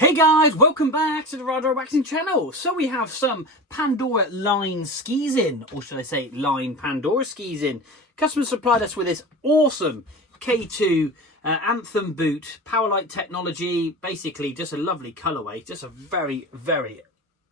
Hey guys, welcome back to the Radar Waxing channel. So we have some Pandora line skis in, or should I say line Pandora skis in. Customer supplied us with this awesome K2 Anthem boot, Powerlight technology, basically just a lovely colourway, just a very, very,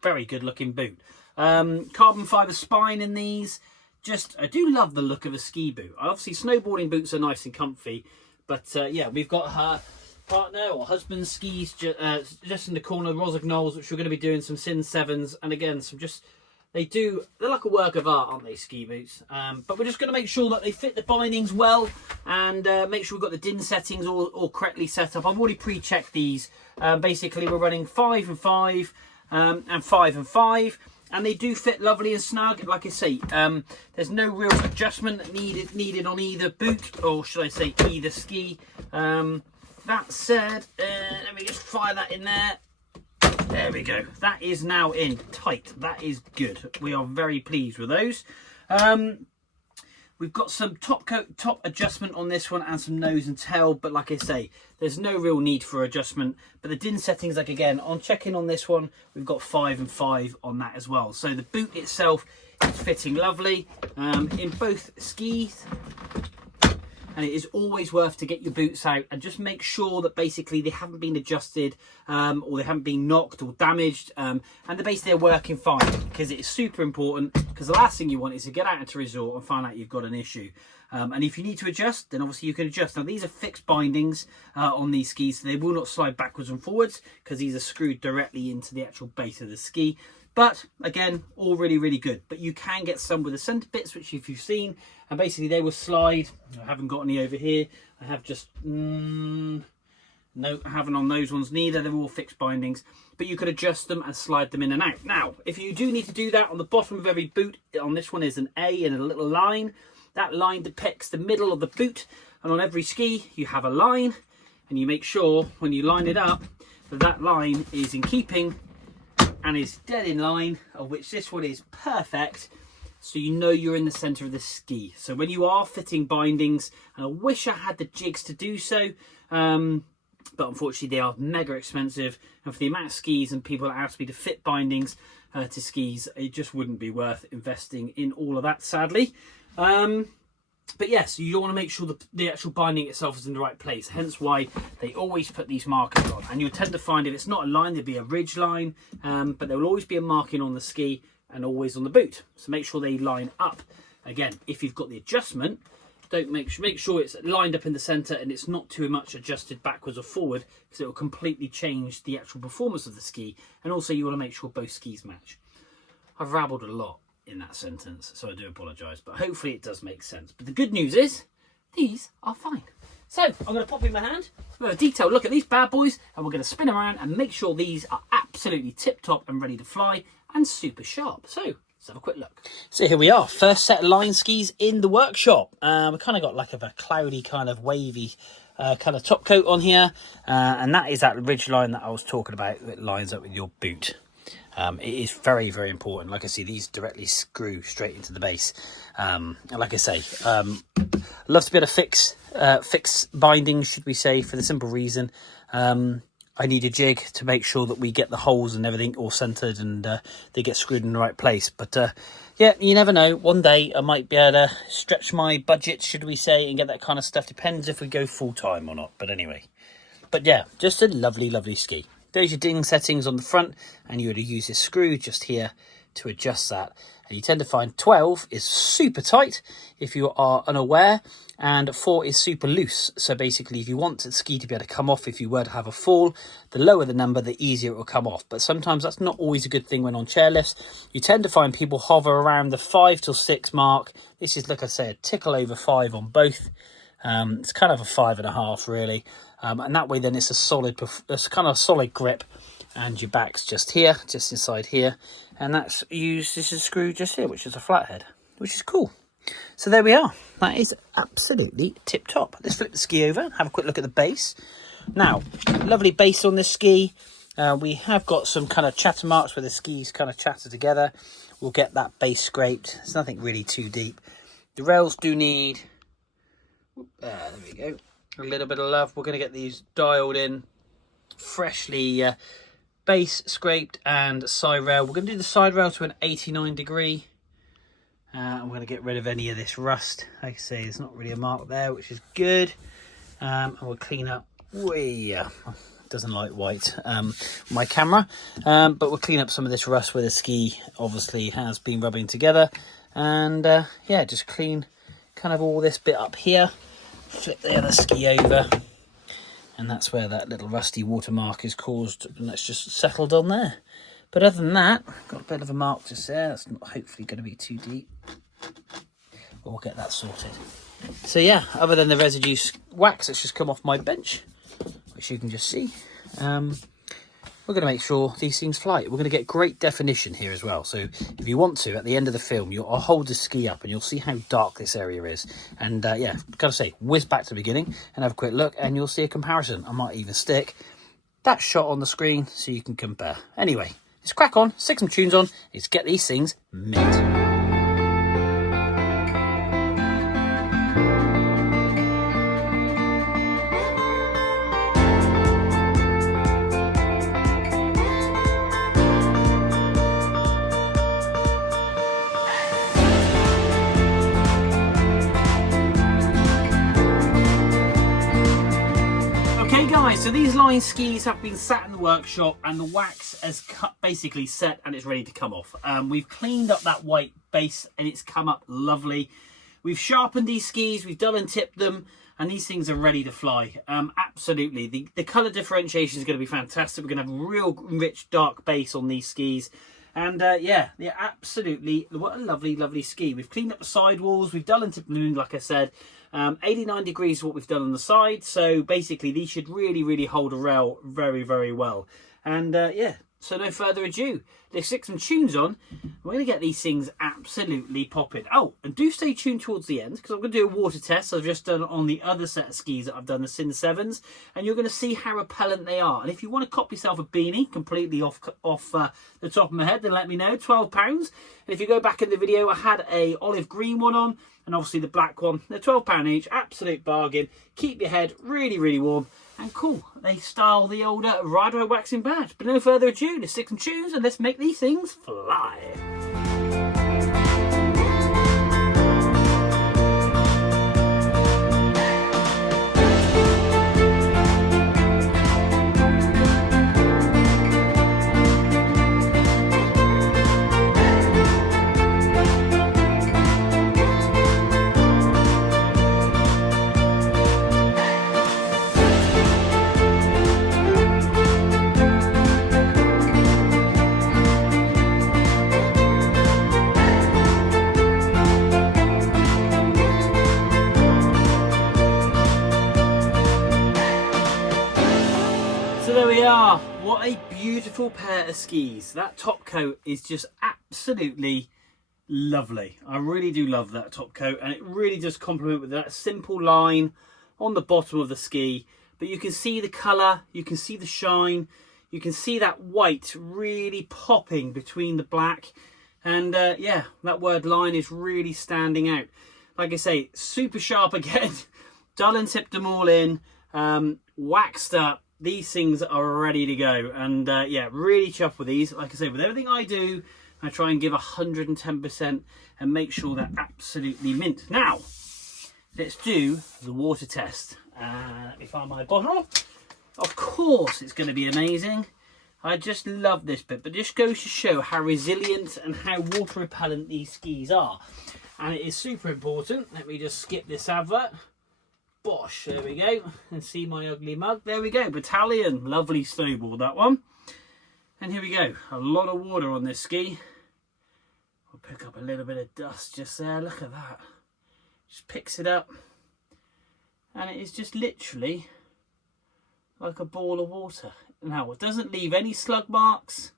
very good looking boot. Carbon fibre spine in these. I do love the look of a ski boot. Obviously snowboarding boots are nice and comfy, but yeah, we've got her partner or husband's skis just in the corner of Rossignol's, which we're going to be doing some Sin 7s, and again they're like a work of art, aren't they, ski boots? But we're just going to make sure that they fit the bindings well, and make sure we've got the DIN settings all correctly set up. I've already pre-checked these. Basically we're running 5 and 5 and 5 and 5, and they do fit lovely and snug. Like I say, there's no real adjustment needed on either boot, or should I say either ski. That said, let me just fire that in there. There we go. That is now in tight. That is good. We are very pleased with those. We've got some top adjustment on this one and some nose and tail, but like I say, there's no real need for adjustment. But the DIN settings, like again, on checking on this one, we've got 5 and 5 on that as well. So the boot itself is fitting lovely in both skis. And it is always worth to get your boots out and just make sure that basically they haven't been adjusted or they haven't been knocked or damaged, and basically they're working fine, because it is super important, because the last thing you want is to get out into a resort and find out you've got an issue. And if you need to adjust, then obviously you can adjust. Now these are fixed bindings on these skis, so they will not slide backwards and forwards, because these are screwed directly into the actual base of the ski. But again, all really, really good. But you can get some with the centre bits, which if you've seen, and basically they will slide. I haven't got any over here. I have just, no, I haven't on those ones neither. They're all fixed bindings, but you could adjust them and slide them in and out. Now, if you do need to do that, on the bottom of every boot, on this one is an A and a little line. That line depicts the middle of the boot, and on every ski you have a line, and you make sure when you line it up that that line is in keeping and is dead in line, of which this one is perfect, so you know you're in the centre of the ski. So when you are fitting bindings, and I wish I had the jigs to do so, but unfortunately they are mega expensive, and for the amount of skis and people that ask me to fit bindings to skis, it just wouldn't be worth investing in all of that, sadly. But yes, you want to make sure that the actual binding itself is in the right place, hence why they always put these markers on. And you'll tend to find if it's not a line, there'll be a ridge line, but there will always be a marking on the ski and always on the boot. So make sure they line up. Again, if you've got the adjustment, make sure it's lined up in the centre and it's not too much adjusted backwards or forward, because it will completely change the actual performance of the ski. And also you want to make sure both skis match. I've rabbled a lot in that sentence, so I do apologise, but hopefully it does make sense. But the good news is these are fine. So I'm going to pop in my hand, we'll have a detailed look at these bad boys, and we're going to spin around and make sure these are absolutely tip top and ready to fly and super sharp. So let's have a quick look. So here we are, first set of line skis in the workshop. We kind of got like a cloudy kind of wavy kind of top coat on here, and that is that ridge line that I was talking about that lines up with your boot. It is very, very important. Like I see, these directly screw straight into the base. And like I say, love to be able to fix bindings, should we say, for the simple reason I need a jig to make sure that we get the holes and everything all centered and they get screwed in the right place. But yeah, you never know. One day I might be able to stretch my budget, should we say, and get that kind of stuff. Depends if we go full time or not. But anyway, but yeah, just a lovely, lovely ski. There's your DIN settings on the front, and you would use this screw just here to adjust that. And you tend to find 12 is super tight if you are unaware, and 4 is super loose. So basically, if you want the ski to be able to come off if you were to have a fall, the lower the number, the easier it will come off. But sometimes that's not always a good thing when on chairlifts. You tend to find people hover around the 5 till 6 mark. This is, like I say, a tickle over 5 on both. It's kind of a 5.5 really. And that way then it's a kind of solid grip, and your back's just here, just inside here, and that's used, this is a screw just here, which is a flathead, which is cool. So there we are, that is absolutely tip top. Let's flip the ski over, have a quick look at the base. Now, lovely base on this ski. We have got some kind of chatter marks where the skis kind of chatter together. We'll get that base scraped. It's nothing really too deep. The rails do need, there we go, a little bit of love. We're going to get these dialed in freshly base scraped and side rail. We're going to do the side rail to an 89 degree. I'm going to get rid of any of this rust. Like I say, there's not really a mark there, which is good. And we'll clean up. Doesn't like white, my camera. But we'll clean up some of this rust where the ski obviously has been rubbing together. And yeah, just clean kind of all this bit up here. Flip the other ski over. And that's where that little rusty watermark is caused. And that's just settled on there. But other than that, got a bit of a mark just there. That's not hopefully going to be too deep. We'll get that sorted. So yeah, other than the residue wax that's just come off my bench, which you can just see, we're going to make sure these things fly. We're going to get great definition here as well. So if you want to, at the end of the film, I'll hold the ski up and you'll see how dark this area is. And yeah, gotta say, whiz back to the beginning and have a quick look and you'll see a comparison. I might even stick that shot on the screen so you can compare. Anyway, let's crack on, stick some tunes on, let's get these things made. So these line skis have been sat in the workshop and the wax has basically set and it's ready to come off. We've cleaned up that white base and it's come up lovely. We've sharpened these skis, we've done and tipped them, and these things are ready to fly. Absolutely. The colour differentiation is going to be fantastic. We're going to have a real rich dark base on these skis. And yeah, they're absolutely, what a lovely, lovely ski. We've cleaned up the sidewalls, we've done and tipped them, like I said. 89 degrees is what we've done on the side. So basically these should really, really hold a rail very, very well. And yeah, so no further ado, let's stick some tunes on. We're going to get these things absolutely popping. Oh, and do stay tuned towards the end because I'm going to do a water test I've just done on the other set of skis that I've done, the Sin 7s. And you're going to see how repellent they are. And if you want to cop yourself a beanie completely off the top of my head, then let me know, £12. And if you go back in the video, I had a olive green one on. And obviously the black one, they're £12 each, absolute bargain. Keep your head really, really warm and cool. They style the older Rider waxing badge. But no further ado, let's stick some tunes and let's make these things fly. What a beautiful pair of skis. That top coat is just absolutely lovely. I really do love that top coat, and it really does complement with that simple line on the bottom of the ski. But you can see the colour, you can see the shine, you can see that white really popping between the black. And yeah, that word line is really standing out. Like I say, super sharp again. Dull and tipped them all in, waxed up. These things are ready to go. And yeah, really chuffed with these. Like I say, with everything I do, I try and give 110% and make sure they're absolutely mint. Now, let's do the water test. Let me find my bottle. Of course, it's going to be amazing. I just love this bit, but this goes to show how resilient and how water repellent these skis are. And it is super important. Let me just skip this advert. Bosh, there we go. And see my ugly mug. There we go. Battalion. Lovely snowboard, that one. And here we go. A lot of water on this ski. I'll pick up a little bit of dust just there. Look at that. Just picks it up. And it is just literally like a ball of water. Now, it doesn't leave any slug marks.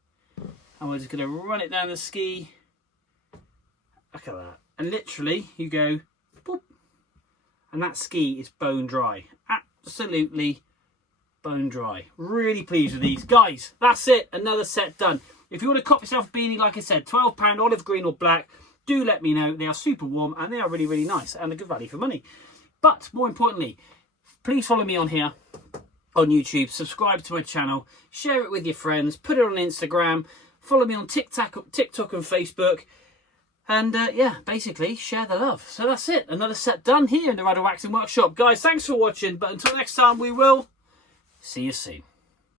And we're just going to run it down the ski. Look at that. And literally, you go, boop. And that ski is bone dry. Absolutely bone dry. Really pleased with these. Guys, that's it. Another set done. If you want to cop yourself a beanie, like I said, £12, olive green or black, do let me know. They are super warm and they are really, really nice and a good value for money. But more importantly, please follow me on here. on YouTube, subscribe to my channel, share it with your friends, put it on Instagram, follow me on TikTok and Facebook, and yeah, basically share the love. So that's it, another set done here in the Rudder Waxing Workshop. Guys, thanks for watching, but until next time, we will see you soon.